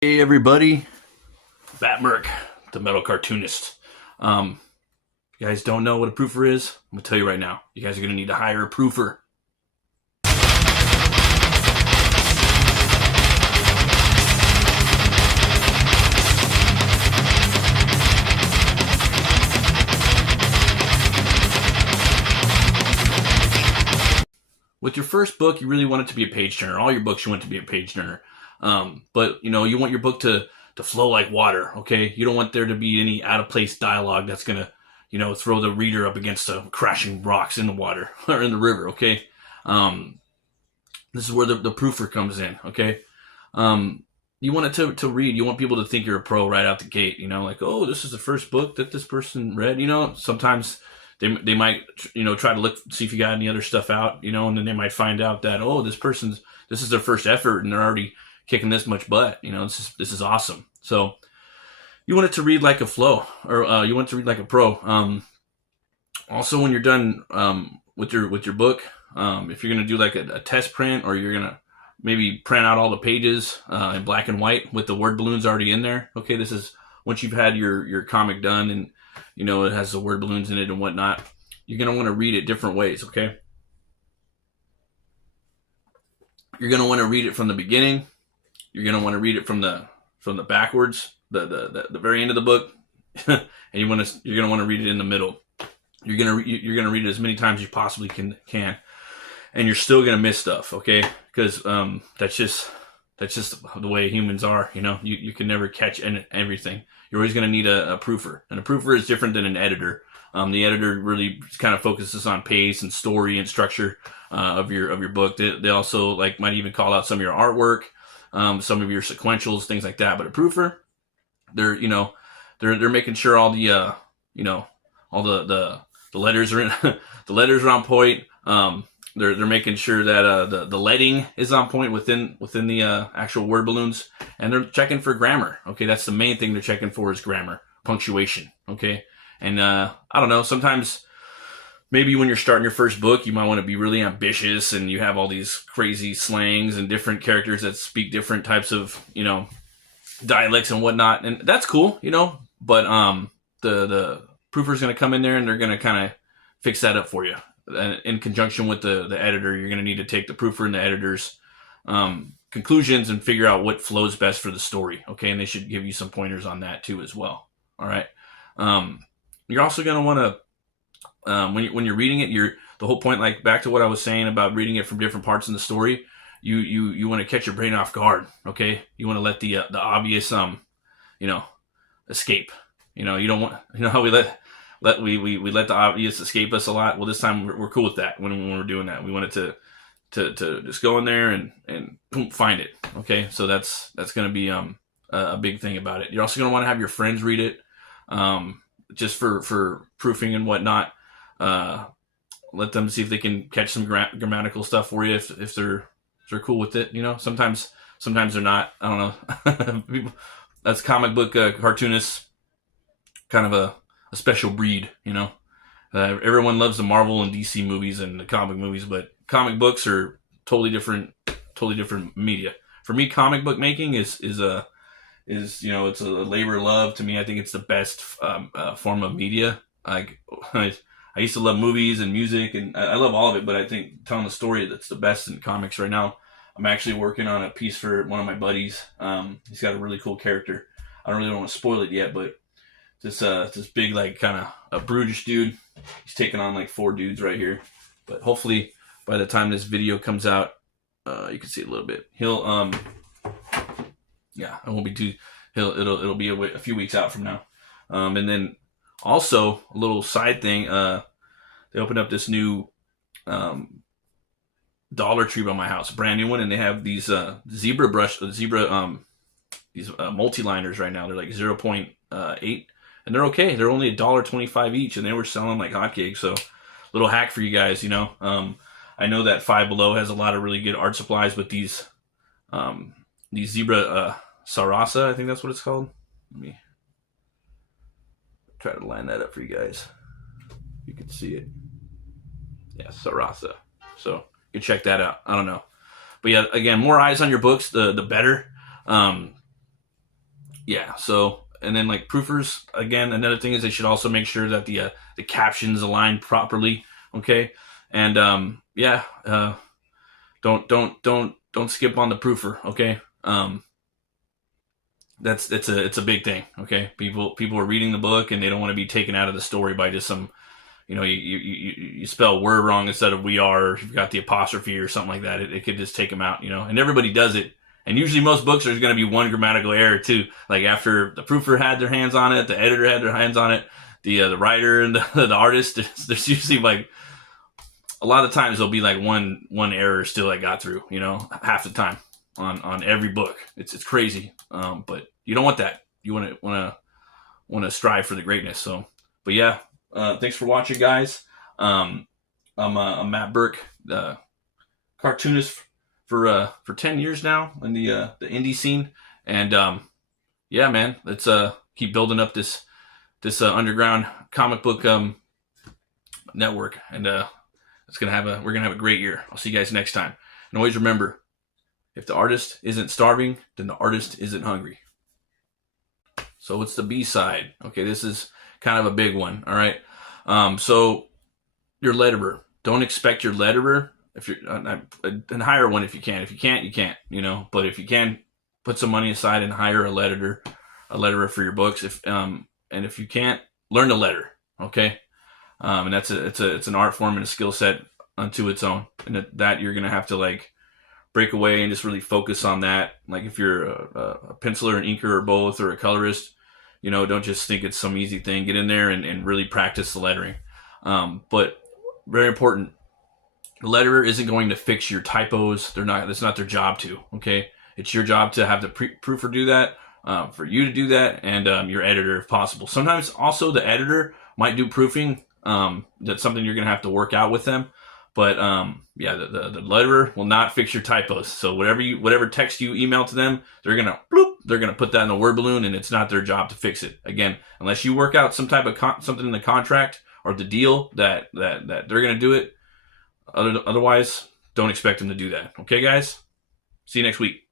Hey everybody, BATTMURK, the metal cartoonist. You guys don't know what a proofer is? I'm gonna tell you right now. You guys are gonna need to hire a proofer. With your first book, you really want it to be a page turner. All your books, you want it to be a page turner. But you want your book to flow like water. Okay, you don't want there to be any out of place dialogue that's gonna throw the reader up against the crashing rocks in the water or in the river. Okay, this is where the proofer comes in. Okay, you want it to read. You want people to think you're a pro right out the gate. Like, oh, this is the first book that this person read. Sometimes they might try to look, see if you got any other stuff out, and then they might find out that, oh, this is their first effort and they're already kicking this much butt. This is awesome. So you want it to read like a flow, or you want it to read like a pro. Also, when you're done with your book, if you're gonna do like a test print, or you're gonna maybe print out all the pages in black and white with the word balloons already in there. Okay, this is once you've had your comic done and it has the word balloons in it and whatnot. You're gonna want to read it different ways. Okay, you're gonna want to read it from the beginning. You're gonna want to read it from the backwards, the very end of the book, and you're gonna want to read it in the middle. You're gonna read it as many times as you possibly can, and you're still gonna miss stuff. Okay, because that's just the way humans are. You can never catch everything. You're always going to need a proofer, and a proofer is different than an editor. The editor really kind of focuses on pace and story and structure of your book. They also might even call out some of your artwork, some of your sequentials, things like that. But a proofer, they're making sure all the all the letters are in the letters are on point. They're making sure that the leading is on point within the actual word balloons, and they're checking for grammar. Okay, that's the main thing they're checking for, is grammar, punctuation. Okay, and I don't know, sometimes maybe when you're starting your first book, you might want to be really ambitious, and you have all these crazy slangs and different characters that speak different types of dialects and whatnot, and that's cool, But the proofer's going to come in there and they're going to kind of fix that up for you. In conjunction with the editor, you're going to need to take the proofer and the editor's conclusions and figure out what flows best for the story. Okay, and they should give you some pointers on that too as well. All right. You're also going to want to when you're reading it, the whole point, like back to what I was saying about reading it from different parts in the story. You want to catch your brain off guard. Okay, you want to let the obvious escape. You don't want how we let the obvious escape us a lot. Well, this time we're cool with that. When we're doing that, we want it to just go in there and boom, find it. Okay, so that's going to be a big thing about it. You're also going to want to have your friends read it, just for proofing and whatnot. Let them see if they can catch some grammatical stuff for you if they're cool with it. Sometimes they're not. I don't know. That's comic book cartoonists, kind of a special breed. Everyone loves the Marvel and DC movies and the comic movies, but comic books are totally different media. For me, comic book making is it's a labor of love. To me, I think it's the best form of media. I used to love movies and music, and I love all of it, but I think telling a story that's the best in comics right now. I'm actually working on a piece for one of my buddies. He's got a really cool character. I don't really want to spoil it yet, but this big, kind of a brutish dude. He's taking on 4 dudes right here. But hopefully by the time this video comes out, you can see it a little bit. He'll it won't be too. It'll be a few weeks out from now. And then also a little side thing. They opened up this new Dollar Tree by my house, brand new one, and they have these zebra these multi-liners right now. They're 0.8. And they're okay. They're only $1.25 each, and they were selling like hotcakes. So, little hack for you guys. I know that Five Below has a lot of really good art supplies, but these zebra sarasa, I think that's what it's called. Let me try to line that up for you guys. You can see it. Yeah, sarasa. So you can check that out. I don't know, but yeah, again, more eyes on your books, the better. yeah, so, and then like proofers, again, another thing is they should also make sure that the captions align properly. Okay. And yeah, don't skip on the proofer. Okay. It's a big thing. Okay. People are reading the book and they don't want to be taken out of the story by just some, you spell word wrong instead of we are, or you've got the apostrophe or something like that. It could just take them out, and everybody does it. And usually most books there's going to be one grammatical error too. Like after the proofer had their hands on it, the editor had their hands on it, the writer and the artist, there's usually like, a lot of times there'll be like one error still that got through, half the time on every book. It's crazy. But you don't want that. You want to strive for the greatness. So, but yeah, thanks for watching, guys. I'm Matt Burke, cartoonist for 10 years now in the indie scene, and yeah, man, let's keep building up this underground comic book network, and we're gonna have a great year. I'll see you guys next time, and always remember, if the artist isn't starving, then the artist isn't hungry. So it's the B side. Okay, this is kind of a big one. All right, so your letterer. Don't expect your letterer. If you're and hire one if you can. If you can't, you can't. But if you can, put some money aside and hire a letterer for your books. And if you can't, learn to letter. Okay, and it's an art form and a skill set unto its own. And that you're gonna have to like break away and just really focus on that. Like if you're a penciler, an inker, or both, or a colorist, don't just think it's some easy thing. Get in there and really practice the lettering. But very important. The letterer isn't going to fix your typos. That's not their job to. Okay, it's your job to have the proofer do that, for you to do that, and your editor if possible. Sometimes also the editor might do proofing. That's something you're gonna have to work out with them. But yeah, the letterer will not fix your typos. So whatever text you email to them, they're gonna put that in a word balloon, and it's not their job to fix it. Again, unless you work out some type of something in the contract or the deal that they're gonna do it. Otherwise, don't expect them to do that. Okay, guys? See you next week.